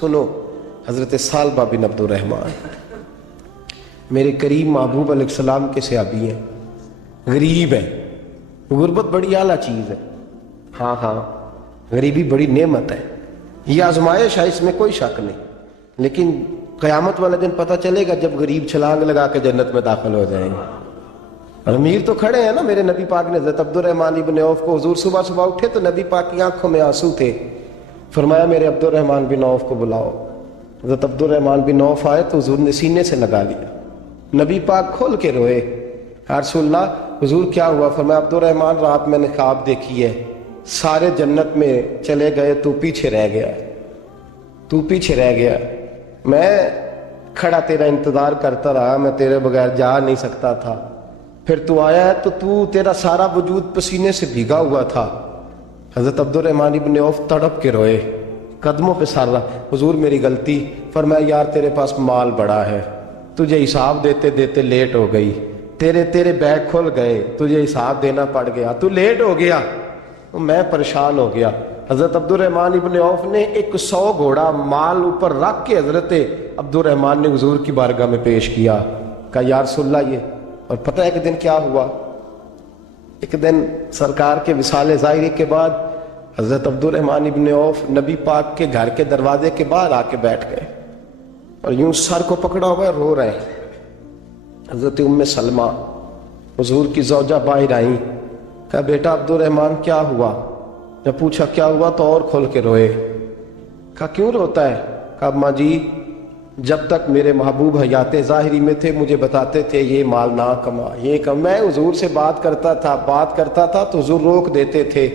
سنو، حضرت سالبہ بن عبد الرحمن میرے کریم محبوب علیہ السلام کے صحابی ہیں، غریب ہیں۔ غربت بڑی اعلیٰ چیز ہے، ہاں ہاں غریبی بڑی نعمت ہے، یہ آزمائش ہے، اس میں کوئی شک نہیں، لیکن قیامت والا دن پتہ چلے گا جب غریب چھلانگ لگا کے جنت میں داخل ہو جائیں گے۔ اور امیر تو کھڑے ہیں نا، میرے نبی پاک نے حضرت عبد الرحمن ابن عوف کو، حضور صبح صبح اٹھے تو نبی پاک کی آنکھوں میں آنسو تھے، فرمایا میرے عبد الرحمن بن عوف کو بلاؤ۔ حضرت عبد الرحمن بن عوف آئے تو حضور نے سینے سے لگا لیا، نبی پاک کھول کے روئے، یا رسول اللہ حضور کیا ہوا؟ فرمایا عبد الرحمن رات میں نے خواب دیکھی ہے، سارے جنت میں چلے گئے، تو پیچھے رہ گیا، تو پیچھے رہ گیا، میں کھڑا تیرا انتظار کرتا رہا، میں تیرے بغیر جا نہیں سکتا تھا، پھر تو آیا ہے تو تیرا سارا وجود پسینے سے بھیگا ہوا تھا۔ حضرت عبد الرحمن ابن عوف تڑپ کے روئے، قدموں پہ سر رہا، حضور میری غلطی۔ فرمایا یار تیرے پاس مال بڑا ہے، تجھے حساب دیتے دیتے لیٹ ہو گئی، تیرے بیگ کھل گئے، تجھے حساب دینا پڑ گیا، تو لیٹ ہو گیا، میں پریشان ہو گیا۔ حضرت عبد الرحمن ابن عوف نے 100 گھوڑا مال اوپر رکھ کے حضرت عبد الرحمن نے حضور کی بارگاہ میں پیش کیا، کہا یا رسول اللہ یہ۔ اور پتہ ہے ایک دن کیا ہوا؟ ایک دن سرکار کے وصال ظاہری کے بعد حضرت عبد الرحمن ابن عوف نبی پاک کے گھر کے دروازے کے باہر آ کے بیٹھ گئے اور یوں سر کو پکڑا ہوا ہے، رو رہے ہیں۔ حضرت ام سلمہ حضور کی زوجہ باہر آئیں، کہا بیٹا عبد الرحمن کیا ہوا؟ جب پوچھا کیا ہوا تو اور کھول کے روئے، کہا کیوں روتا ہے؟ کہا اماں جی جب تک میرے محبوب حیات ظاہری میں تھے مجھے بتاتے تھے یہ مال نہ کما، یہ کم، میں حضور سے بات کرتا تھا تو حضور روک دیتے تھے،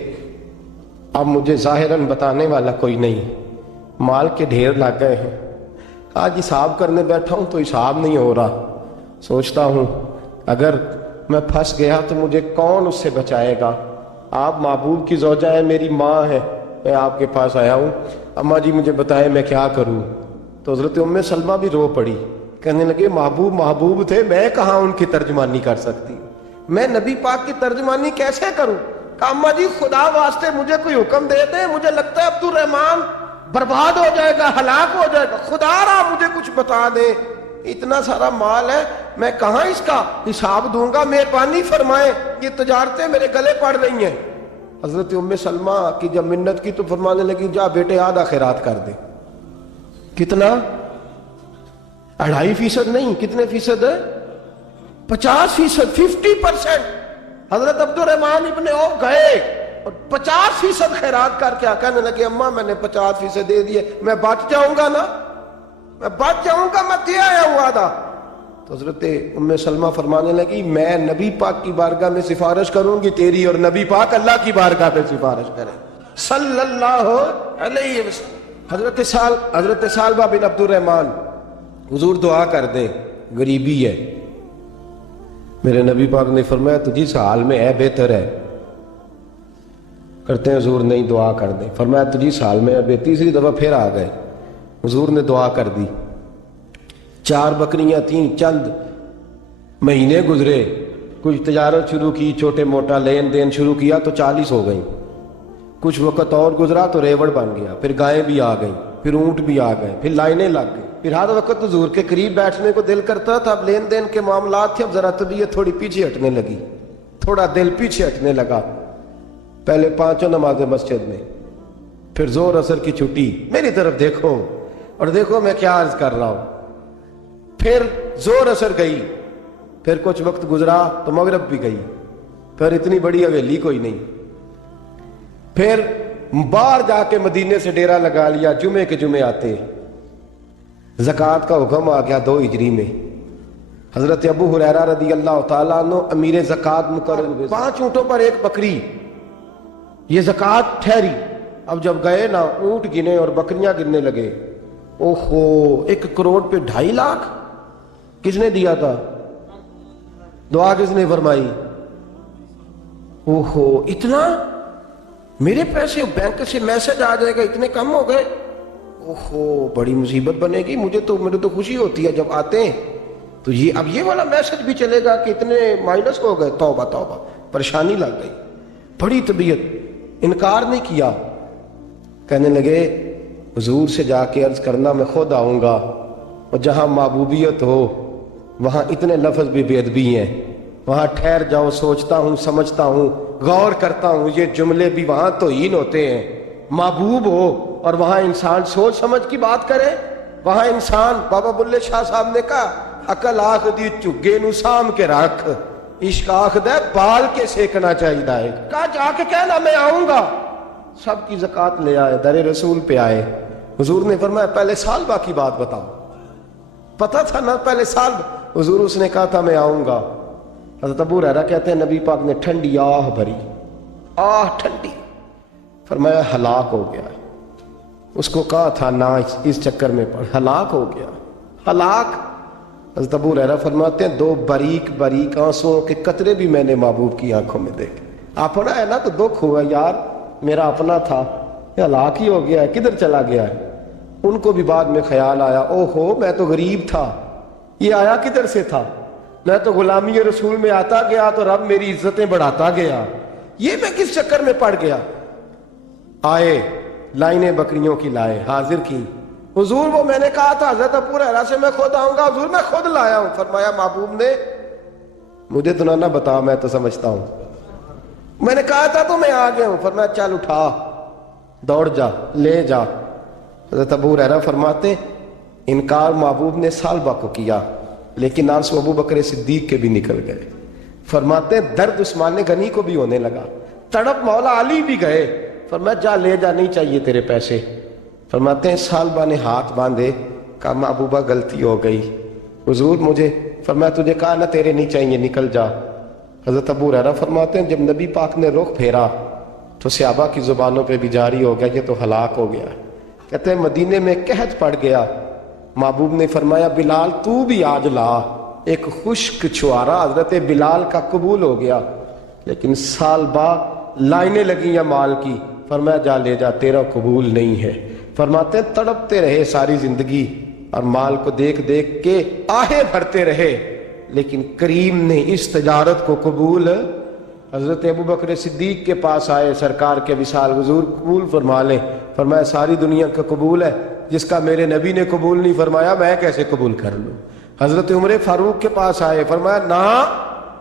اب مجھے ظاہراً بتانے والا کوئی نہیں، مال کے ڈھیر لگ گئے ہیں، آج حساب کرنے بیٹھا ہوں تو حساب نہیں ہو رہا، سوچتا ہوں اگر میں پھنس گیا تو مجھے کون اس سے بچائے گا؟ آپ محبوب کی زوجہ ہے، میری ماں ہے، میں آپ کے پاس آیا ہوں، اماں جی مجھے بتائیں میں کیا کروں؟ تو حضرت ام سلمہ بھی رو پڑی، کہنے لگے محبوب تھے، میں کہاں ان کی ترجمانی کر سکتی، میں نبی پاک کی ترجمانی کیسے کروں؟ کہا اماں جی خدا واسطے مجھے کوئی حکم دے دیں، مجھے لگتا ہے عبد الرحمن برباد ہو جائے گا، ہلاک ہو جائے گا، خدا را مجھے کچھ بتا دیں، اتنا سارا مال ہے میں کہاں اس کا حساب دوں گا، مہربانی فرمائیں، یہ تجارتیں میرے گلے پڑ رہی ہیں۔ حضرت ام سلمہ کی جب منت کی تو فرمانے لگی جا بیٹے آدھا خیرات کر دے۔ کتنا؟ 2.5% نہیں، کتنے فیصد ہے؟ 50%، 50%۔ حضرت عبد الرحمن ابن عوف گئے اور 50% خیرات کر کے کہنے لگے اماں میں نے 50% دے دیے، میں بچ جاؤں گا نا، میں بچ جاؤں گا، میں دے آیا ہوں آدھا۔ تو حضرت ام سلمہ فرمانے لگی میں نبی پاک کی بارگاہ میں سفارش کروں گی تیری، اور نبی پاک اللہ کی بارگاہ میں سفارش کریں صلی اللہ علیہ وسلم۔ حضرت سالبہ بن عبد الرحمن، حضور دعا کر دیں، غریبی ہے، میرے نبی پاک نے فرمایا تو جس حال میں ہے بہتر ہے، کرتے ہیں حضور نہیں دعا کر دیں، فرمایا تو جس حال میں ہے، تیسری دفعہ پھر آ گئے، حضور نے دعا کر دی، 4 بکریاں تھیں، چند مہینے گزرے، کچھ تجارت شروع کی، چھوٹے موٹا لین دین شروع کیا تو 40 ہو گئیں، کچھ وقت اور گزرا تو ریوڑ بن گیا، پھر گائیں بھی آ گئیں، پھر اونٹ بھی آ گئے، پھر لائنیں لگ گئی، پھر ہر وقت حضور کے قریب بیٹھنے کو دل کرتا تھا، اب لین دین کے معاملات تھے، اب ذرا طبیعت تھوڑی پیچھے ہٹنے لگی، تھوڑا دل پیچھے ہٹنے لگا، پہلے 5 نمازیں مسجد میں، پھر زور اثر کی چھٹی، میری طرف دیکھو اور دیکھو میں کیا عرض کر رہا ہوں، پھر زور اثر گئی، پھر کچھ وقت گزرا تو مغرب بھی گئی، پھر اتنی بڑی حویلی کوئی نہیں، پھر باہر جا کے مدینے سے ڈیرا لگا لیا، جمعے کے جمعے آتے، زکوٰۃ کا حکم آ گیا 2 ہجری میں، حضرت ابو ہریرہ رضی اللہ تعالیٰ عنہ امیر زکوٰۃ مقرر ہوئے، 5 اونٹوں پر 1 بکری، یہ زکوٰۃ ٹھہری۔ اب جب گئے نا اونٹ گنے اور بکریاں گننے لگے، اوہو 1 کروڑ پہ 2.5 لاکھ، کس نے دیا تھا؟ دعا کس نے فرمائی؟ اوہو اتنا، میرے پیسے بینک سے میسج آ جائے گا اتنے کم ہو گئے، اوہو بڑی مصیبت بنے گی، مجھے تو خوشی ہوتی ہے جب آتے ہیں تو اب یہ والا میسج بھی چلے گا کہ اتنے مائنس ہو گئے، توبہ توبہ، پریشانی لگ گئی، بڑی طبیعت، انکار نہیں کیا، کہنے لگے حضور سے جا کے عرض کرنا میں خود آؤں گا، اور جہاں محبوبیت ہو وہاں اتنے لفظ بھی بے ادبی ہیں، وہاں ٹھہر جاؤ، سوچتا ہوں، سمجھتا ہوں، غور کرتا ہوں، یہ جملے بھی وہاں توہین ہوتے ہیں۔ محبوب ہو اور وہاں انسان سوچ سمجھ کی بات کرے، وہاں انسان، بابا بلے شاہ صاحب نے کہا عقل آخ دی چگے نو سام کے رکھ، عشق آخ دے بال کے سیکنا چاہیے، کہا جا کے کہنا میں آؤں گا۔ سب کی زکوٰۃ لے آئے، در رسول پہ آئے، حضور نے فرمایا پہلے سالبہ کی بات بتاؤ، پتہ تھا نا پہلے سال؟ حضور اس نے کہا تھا میں آؤں گا۔ حضرت ابو ہریرہ کہتے ہیں نبی پاک نے ٹھنڈی آہ بھری، آہ ٹھنڈی، فرمایا ہلاک ہو گیا۔ اس کو کہا تھا نہ اس چکر میں پڑ، ہلاک ہو گیا، ہلاک۔ حضرت ابو ہریرہ فرماتے ہیں دو باریک باریک آنسوؤں کے قطرے بھی میں نے محبوب کی آنکھوں میں دیکھے۔ اپنا ہے نا تو دکھ ہوا، یار میرا اپنا تھا، یہ ہلاک ہی ہو گیا ہے، کدھر چلا گیا ہے؟ ان کو بھی بعد میں خیال آیا، او ہو میں تو غریب تھا، یہ آیا کدھر سے تھا؟ میں تو غلامی رسول میں آتا گیا تو رب میری عزتیں بڑھاتا گیا، یہ میں کس چکر میں پڑ گیا؟ آئے لائنیں بکریوں کی لائے، حاضر کی، حضور وہ میں نے کہا تھا حضرت ابو ہریرہ سے میں خود آؤں گا، حضور میں خود لایا ہوں۔ فرمایا محبوب نے مجھے تو نہ بتا، میں تو سمجھتا ہوں، میں نے کہا تھا تو میں آ گیا ہوں۔ فرمایا چل اٹھا، دوڑ جا، لے جا۔ حضرت ابو ہریرہ فرماتے انکار محبوب نے سالبہ کو کیا، لیکن آنسو ابو بکر صدیق کے بھی نکل گئے۔ فرماتے درد عثمان غنی کو بھی ہونے لگا، تڑپ مولا علی بھی گئے۔ فرمایا جا لے جا، نہیں چاہیے تیرے پیسے۔ فرماتے ہیں سالبہ نے ہاتھ باندھے، کہا محبوبہ غلطی ہو گئی، حضور مجھے، فرمایا تجھے کہا نہ تیرے نہیں چاہیے، نکل جا۔ حضرت ابو ہریرہ فرماتے ہیں جب نبی پاک نے رخ پھیرا تو صحابہ کی زبانوں پہ بھی جاری ہو گیا یہ تو ہلاک ہو گیا۔ کہتے ہیں مدینے میں قحط پڑ گیا، محبوب نے فرمایا بلال تو بھی آج لا، ایک خشک چھوارا حضرت بلال کا قبول ہو گیا۔ لیکن سال بعد لائنیں لگی ہیں مال کی، فرمایا جا لے جا، تیرا قبول نہیں ہے۔ فرماتے ہیں تڑپتے رہے ساری زندگی اور مال کو دیکھ دیکھ کے آہیں بھرتے رہے، لیکن کریم نے اس تجارت کو قبول۔ حضرت ابو بکر صدیق کے پاس آئے، سرکار کے وصال، حضور قبول فرما لیں۔ فرمایا ساری دنیا کا قبول ہے، جس کا میرے نبی نے قبول نہیں فرمایا میں کیسے قبول کر لوں؟ حضرت عمر فاروق کے پاس آئے، فرمایا نہ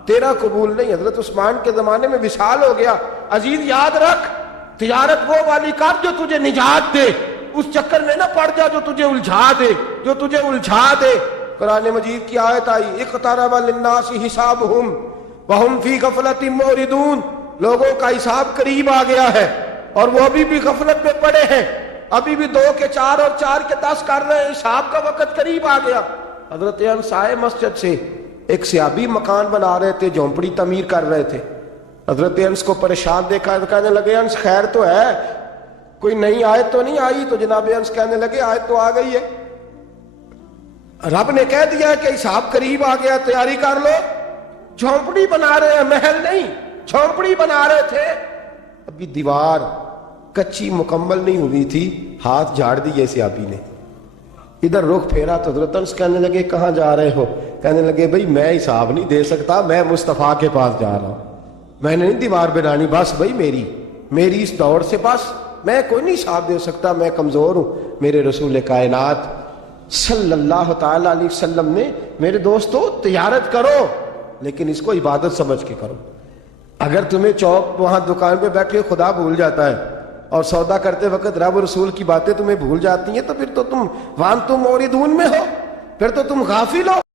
تیرا قبول نہیں۔ حضرت عثمان کے زمانے میں وصال ہو گیا۔ عزیز یاد رکھ، تجارت وہ والی کر جو تجھے نجات دے، اس چکر میں نہ پڑ جا جو تجھے الجھا دے، جو تجھے الجھا دے۔ قرآن مجید کی آیت آئی اقترب للناس حسابہم وہم فی غفلۃ معرضون، لوگوں کا حساب قریب آ گیا ہے اور وہ ابھی بھی غفلت میں پڑے ہیں، ابھی بھی 2 کے 4 اور 4 کے 10 کر رہے ہیں، حساب کا وقت قریب آ گیا۔ حضرت انس آئے مسجد سے، ایک صحابی مکان بنا رہے تھے، جھونپڑی تعمیر کر رہے تھے۔ حضرت انس کو پریشان دیکھا تو کہنے لگے انس خیر تو ہے، کوئی نئی آیت تو نہیں آئی؟ تو جناب انس کہنے لگے آیت تو آ گئی ہے، رب نے کہہ دیا کہ حساب قریب آ گیا، تیاری کر لو۔ جھونپڑی بنا رہے ہیں، محل نہیں، جھونپڑی بنا رہے تھے، ابھی دیوار کچی مکمل نہیں ہوئی تھی، ہاتھ جھاڑ دیے صحابی نے۔ ادھر رخ پھیرا تو حضرت انس کہنے لگے کہاں جا رہے ہو؟ کہنے لگے بھائی میں حساب نہیں دے سکتا، میں مصطفیٰ کے پاس جا رہا ہوں، میں نے نہیں دیوار بنانی، بس بھائی میری اس دوڑ سے بس میں کوئی نہیں حساب دے سکتا، میں کمزور ہوں۔ میرے رسول کائنات صلی اللہ تعالی علیہ وسلم نے میرے دوستو تجارت کرو لیکن اس کو عبادت سمجھ کے کرو۔ اگر تمہیں چوک وہاں دکان پہ بیٹھے خدا بھول جاتا ہے اور سودا کرتے وقت رب رسول کی باتیں تمہیں بھول جاتی ہیں تو پھر تو تم وانتم موردون میں ہو، پھر تو تم غافل ہو۔